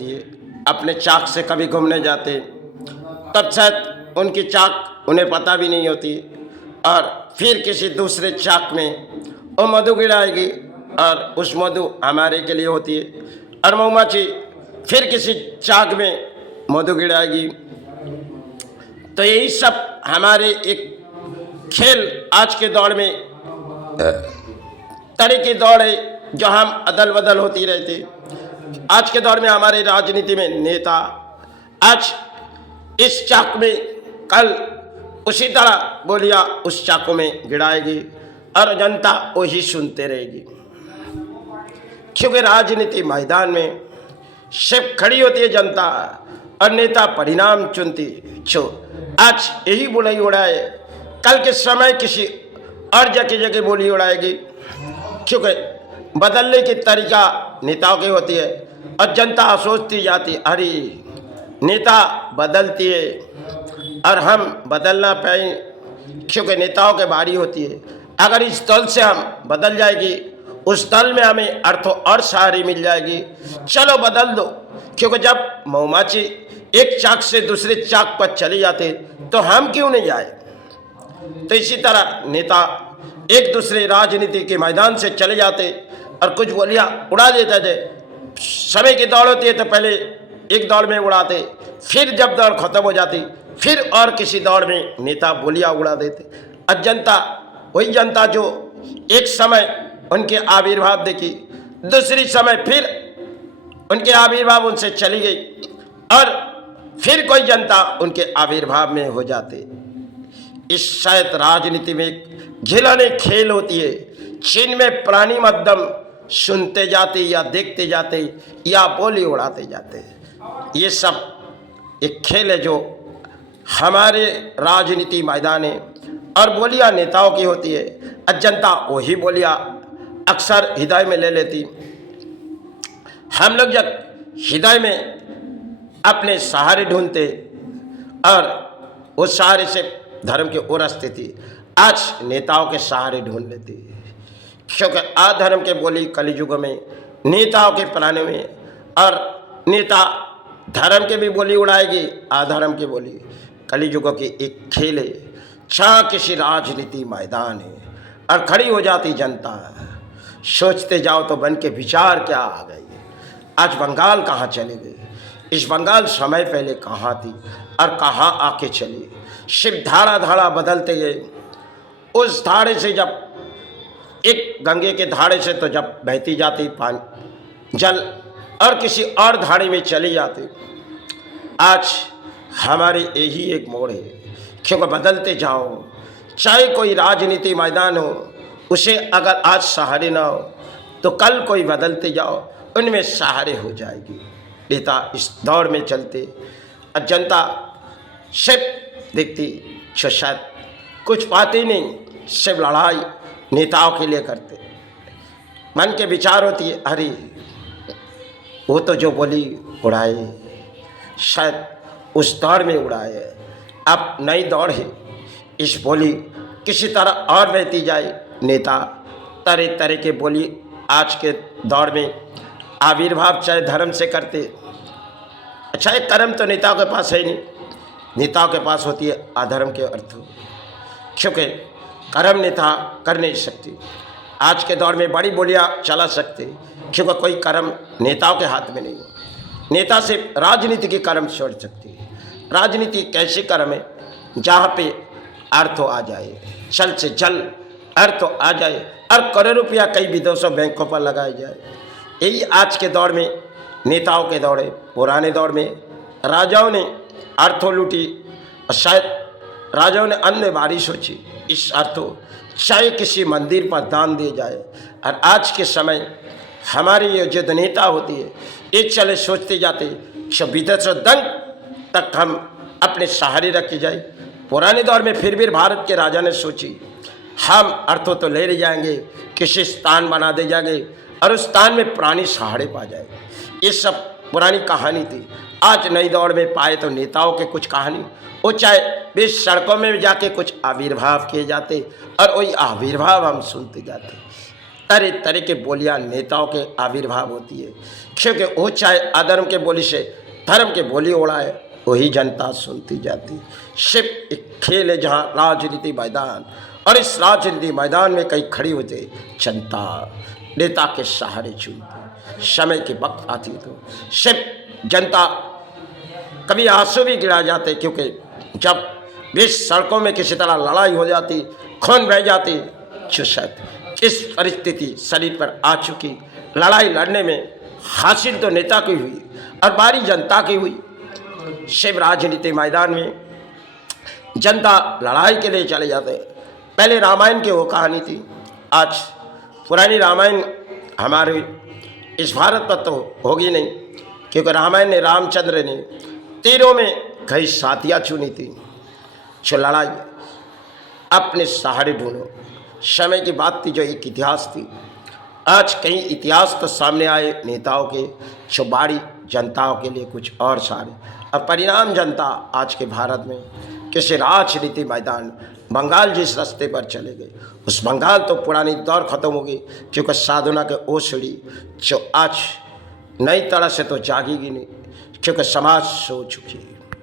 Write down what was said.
होती है, अपने चाक से कभी घूमने जाते तब शायद उनकी चाक उन्हें पता भी नहीं होती, और फिर किसी दूसरे चाक में वो मधु गिराएगी और उस मधु हमारे के लिए होती है, और मधुमक्खी फिर किसी चाक में मधु गिराएगी। तो यही सब हमारे एक खेल आज के दौर में तरह की दौड़ है जो हम अदल बदल होती रहती। आज के दौर में हमारे राजनीति में नेता आज इस चाक में कल उसी तरह बोलियां उस चाकू में गिराएगी और जनता वही सुनते रहेगी, क्योंकि राजनीति मैदान में सिर्फ खड़ी होती है जनता और नेता परिणाम चुनती। छो आज यही बोली उड़ाए, कल के समय किसी और जगह बोली उड़ाएगी, क्योंकि बदलने की तरीका नेताओं की होती है और जनता सोचती जाती अरे नेता बदलती है और हम बदल ना पाए, क्योंकि नेताओं के बारी होती है। अगर इस दल से हम बदल जाएगी उस दल में हमें अर्थों और सहारे मिल जाएगी, चलो बदल दो, क्योंकि जब मधुमक्खी एक चाक से दूसरे चाक पर चले जाते तो हम क्यों नहीं जाए। तो इसी तरह नेता एक दूसरे राजनीति के मैदान से चले जाते और कुछ बोलियां उड़ा देते थे। समय की दौड़ होती है तो पहले एक दौड़ में उड़ाते, फिर जब दौड़ खत्म हो जाती फिर और किसी दौड़ में नेता बोलियां उड़ा देते। और जनता वही जनता जो एक समय उनके आविर्भाव देखी, दूसरी समय फिर उनके आविर्भाव उनसे चली गई और फिर कोई जनता उनके आविर्भाव में हो जाते। इस शायद राजनीति में एक घिनौनी खेल होती है जिनमें प्राणी मध्यम सुनते जाते या देखते जाते या बोली उड़ाते जाते। ये सब एक खेल है जो हमारे राजनीति मैदान है और बोलियां नेताओं की होती है और जनता वही बोलियां अक्सर हृदय में ले लेती। हम लोग जब हृदय में अपने सहारे ढूंढते और उस सहारे से धर्म की ओर स्थिति आज नेताओं के सहारे ढूंढ लेती, क्योंकि अधर्म के बोली कलयुग में नेताओं के प्राणों में, और नेता धर्म के भी बोली उड़ाएगी अधर्म की बोली। कलयुग की एक खेल है, छा किसी राजनीति मैदान है और खड़ी हो जाती जनता। सोचते जाओ तो बन के विचार क्या आ गई। आज बंगाल कहाँ चले गए, इस बंगाल समय पहले कहाँ थी और कहाँ आके चली। शिव धारा धारा बदलते गए, उस धारे से जब एक गंगे के धारे से तो जब बहती जाती पानी जल और किसी और धारे में चली जाती। आज हमारे यही एक मोड़ है, क्योंकि बदलते जाओ, चाहे कोई राजनीति मैदान हो उसे अगर आज सहारे ना हो तो कल कोई बदलते जाओ उनमें सहारे हो जाएगी। नेता इस दौर में चलते और जनता सिर्फ देखती, शायद कुछ पाती नहीं, सिर्फ लड़ाई नेताओं के लिए करते। मन के विचार होती है अरे वो तो जो बोली उड़ाए, शायद उस दौर में उड़ाए, अब नई दौड़ है, इस बोली किसी तरह और बहती जाए। नेता तरह तरह के बोली आज के दौर में आविर्भाव चाहे धर्म से करते, चाहे कर्म तो नेताओं के पास है नहीं, नेताओं के पास होती है अधर्म के अर्थ, क्योंकि कर्म नेता कर नहीं सकती। आज के दौर में बड़ी बोलियां चला सकते, क्योंकि कोई कर्म नेताओं के हाथ में नहीं है। नेता से राजनीति के कर्म छोड़ सकती है। राजनीति कैसी कर्म है जहाँ पे अर्थ आ जाए, चल से चल अर्थ आ जाए और करोड़ रुपया कई विदेशों बैंकों पर लगाया जाए। यही आज के दौर में नेताओं के दौर है। पुराने दौर में राजाओं ने अर्थों लूटी और शायद राजाओं ने अन्य बारी सोची, इस अर्थों चाहे किसी मंदिर पर दान दिए जाए। और आज के समय हमारी ये जो नेता होती है ये चले सोचते जाते विदेश दंग तक हम अपने सहारे रखे जाए। पुराने दौर में फिर भी भारत के राजा ने सोची हम अर्थों तो ले जाएंगे, किसी स्थान बना दे जाएंगे और उस स्थान में प्राणी सहारे पा जाए। ये सब पुरानी कहानी थी। आज नई दौड़ में पाए तो नेताओं के कुछ कहानी, वो चाहे वे सड़कों में जाके कुछ आविर्भाव किए जाते और वही आविर्भाव हम सुनते जाते। तरह तरह के बोलियां नेताओं के आविर्भाव होती है, क्योंकि वो चाहे अधर्म के बोली से धर्म के बोली उड़ाए, वही जनता सुनती जाती। सिर्फ एक खेल है जहाँ राजनीति मैदान, और इस राजनीति मैदान में कहीं खड़ी होते जनता नेता के सहारे चुनती। समय के वक्त आती तो सिर्फ जनता कभी आंसू भी गिरा जाते, क्योंकि जब बीच सड़कों में किसी तरह लड़ाई हो जाती, खून बह जाती, चुसत इस परिस्थिति शरीर पर आ चुकी। लड़ाई लड़ने में हासिल तो नेता की हुई और बारी जनता की हुई। शिव राजनीति मैदान में जनता लड़ाई के लिए चले जाते। पहले रामायण की वो कहानी थी, आज पुरानी रामायण हमारे इस भारत पर तो होगी नहीं, क्योंकि रामायण ने रामचंद्र ने तीरों में कई साथियाँ चुनी थी। जो लड़ाई अपने सहारे ढूंढो, समय की बात थी, जो एक इतिहास थी। आज कई इतिहास तो सामने आए नेताओं के, जो बारी जनताओं के लिए कुछ और सारे, और परिणाम जनता आज के भारत में किसी राजनीति मैदान बंगाल जिस रास्ते पर चले गए, उस बंगाल तो पुरानी दौर खत्म हो गई, क्योंकि साधना के वो सीढ़ी जो आज नई तरह से तो जागेगी नहीं, क्योंकि समाज सो चुकी है।